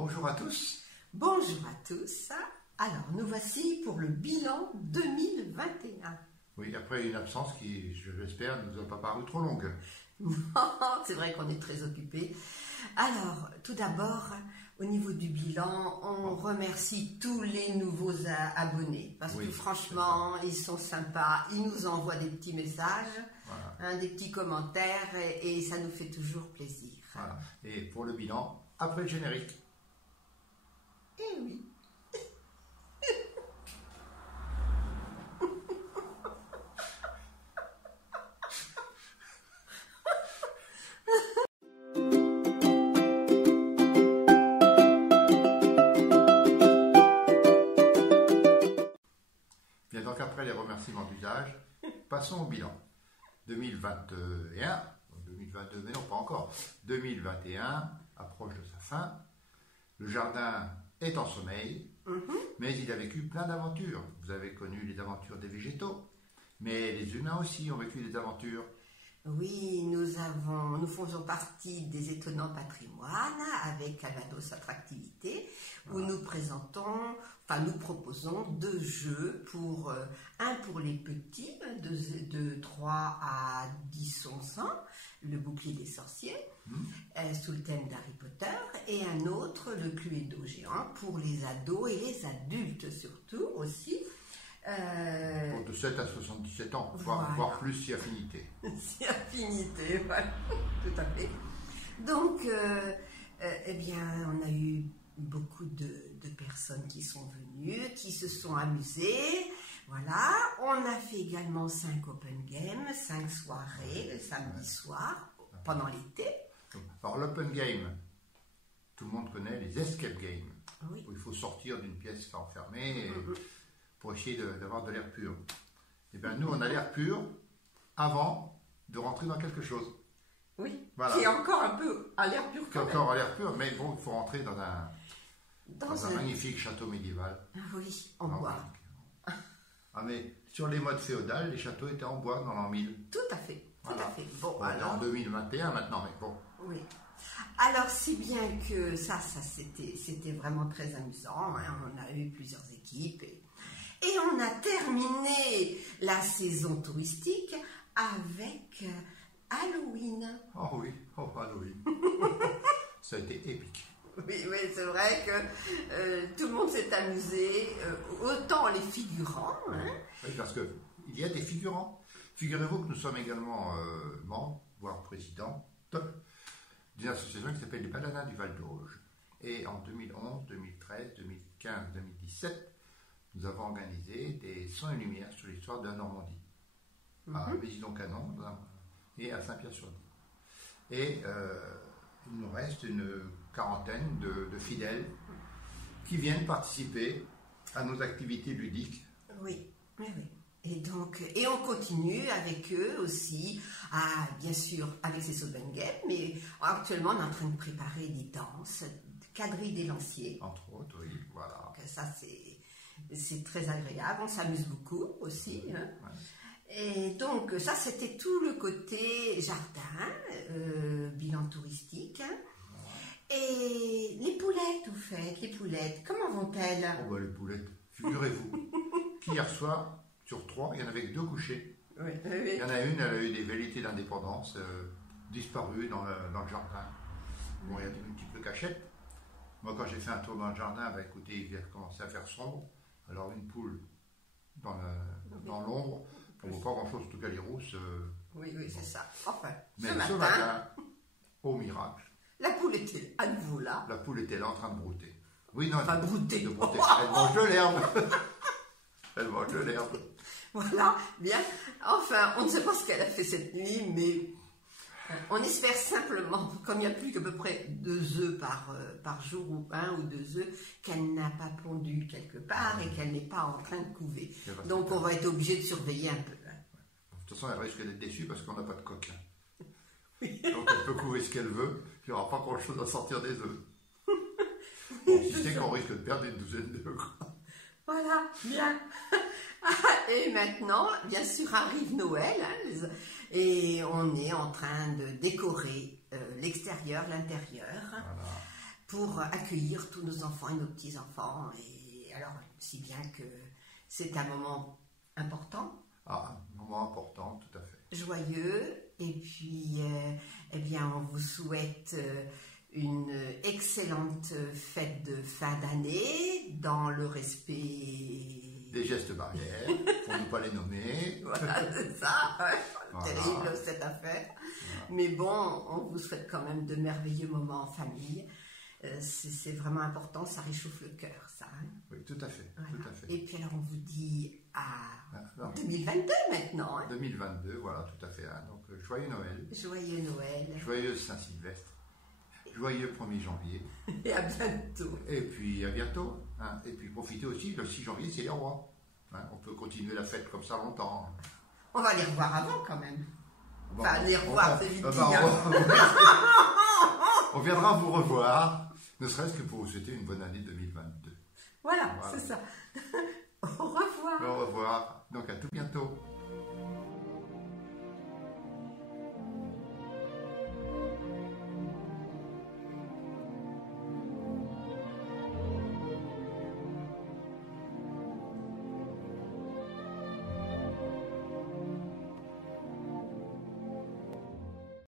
Bonjour à tous. Bonjour à tous. Alors, nous voici pour le bilan 2021. Oui, après une absence qui, je l'espère, ne nous a pas paru trop longue. C'est vrai qu'on est très occupés. Alors, tout d'abord, au niveau du bilan, on remercie tous les nouveaux abonnés. Parce que franchement, ils sont sympas. Ils nous envoient des petits messages, des petits commentaires et ça nous fait toujours plaisir. Voilà. Et pour le bilan, après le générique. Eh oui. Bien, donc après les remerciements d'usage, passons au bilan. 2021, 2022, mais non pas encore, 2021 approche de sa fin. Le jardin est en sommeil, mais il a vécu plein d'aventures. Vous avez connu les aventures des végétaux, mais les humains aussi ont vécu des aventures. Oui, nous faisons partie des étonnants patrimoines avec Calvados Attractivité, où nous proposons deux jeux un pour les petits de 3 à 10-11 ans, le bouclier des sorciers, sous le thème d'Harry Potter, et un autre, le Cluedo géant, pour les ados et les adultes surtout aussi. De 7 à 77 ans, voire plus si affinité. Si affinité, voilà, tout à fait. Donc, eh bien, on a eu beaucoup de personnes qui sont venues, qui se sont amusées. Voilà, on a fait également 5 open games, 5 soirées le samedi soir, pendant l'été. Alors l'open game, tout le monde connaît les escape games, oui. Où il faut sortir d'une pièce enfermée pour essayer d'avoir de l'air pur. Et bien nous, on a l'air pur avant de rentrer dans quelque chose. Oui, voilà. Qui est encore un peu à l'air pur quand même. Encore à l'air pur, mais bon, il faut rentrer dans un magnifique château médiéval. Oui, en bois. Ah mais sur les modes féodales, les châteaux étaient en bois dans l'an 1000. Tout à fait, tout à fait. Bon, alors, en 2021 maintenant, mais bon. Oui. Alors, si bien que ça c'était vraiment très amusant. On a eu plusieurs équipes et on a terminé la saison touristique avec Halloween. Oh oui, Halloween. Ça a été épique. Oui, c'est vrai que tout le monde s'est amusé, autant les figurants. Oui, parce qu'il y a des figurants. Figurez-vous que nous sommes également membres, voire présidents, d'une association qui s'appelle les Baladins du Val d'Auge. Et en 2011, 2013, 2015, 2017, nous avons organisé des sons et lumières sur l'histoire de la Normandie, à Bézidon-Canon et à Saint-Pierre-sur-Die. Et il nous reste une quarantaine de fidèles qui viennent participer à nos activités ludiques. Oui. Et on continue avec eux aussi, bien sûr avec ces open games, mais actuellement on est en train de préparer des danses, quadrilles des lanciers. Entre autres, oui, voilà. Donc ça c'est très agréable, on s'amuse beaucoup aussi. Et donc ça c'était tout le côté jardin, bilan touristique. Et les poulettes, vous faites, les poulettes, comment vont-elles? Oh bah les poulettes, figurez-vous qu'hier soir, sur 3, il y en avait que 2 couchées. Oui. Il y en a une, elle a eu des velléités d'indépendance, disparue dans le jardin. Bon, il y a de multiples cachettes. Moi, quand j'ai fait un tour dans le jardin, écoutez, il vient de commencer à faire sombre. Alors, une poule dans l'ombre, on ne voit pas grand-chose, en tout cas les rousses. Oui, c'est ça. Enfin, mais ce matin, au miracle, la poule était à nouveau là. La poule était là en train de brouter. Oui, non, brouter. Elle mange de l'herbe. Elle mange de l'herbe. Voilà, bien. Enfin, on ne sait pas ce qu'elle a fait cette nuit, mais on espère simplement, comme il n'y a plus qu'à peu près 2 œufs par jour, ou 1 ou 2 œufs, qu'elle n'a pas pondu quelque part et qu'elle n'est pas en train de couver. Donc on va être obligé de surveiller un peu. De toute façon, elle risque d'être déçue parce qu'on n'a pas de coquin. Donc elle peut couver ce qu'elle veut, il n'y aura pas grand-chose à sortir des œufs. Bon, si c'est qu'on risque de perdre une douzaine d'œufs. Voilà, bien. Et maintenant, bien sûr, arrive Noël, et on est en train de décorer l'extérieur, l'intérieur. Voilà. pour accueillir tous nos enfants et nos petits-enfants. Et alors, si bien que c'est un moment important. Ah, un moment important, tout à fait. Joyeux, et puis, eh bien, on vous souhaite une excellente fête de fin d'année, dans le respect... Des gestes barrières, pour ne pas les nommer. Voilà, c'est ça, ouais. Voilà. Terrible cette affaire. Voilà. Mais bon, on vous souhaite quand même de merveilleux moments en famille. C'est vraiment important, ça réchauffe le cœur, ça. Hein. Oui, tout à fait, Voilà. tout à fait. Et puis alors, on vous dit à Alors, 2022 maintenant. Hein. 2022, voilà, tout à fait. Hein. Donc, joyeux Noël, Joyeux Noël. joyeux Saint-Sylvestre, joyeux 1er janvier. Et à bientôt. Et puis à bientôt. Hein. Et puis profitez aussi, le 6 janvier, c'est les rois. Hein. On peut continuer la fête comme ça longtemps. On va les revoir avant quand même. Bon, Enfin, les revoir, c'est vite dit, hein. On viendra vous revoir, ne serait-ce que pour vous souhaiter une bonne année 2022. Voilà, Voilà. c'est ça. Au revoir. Au revoir. Donc à tout bientôt.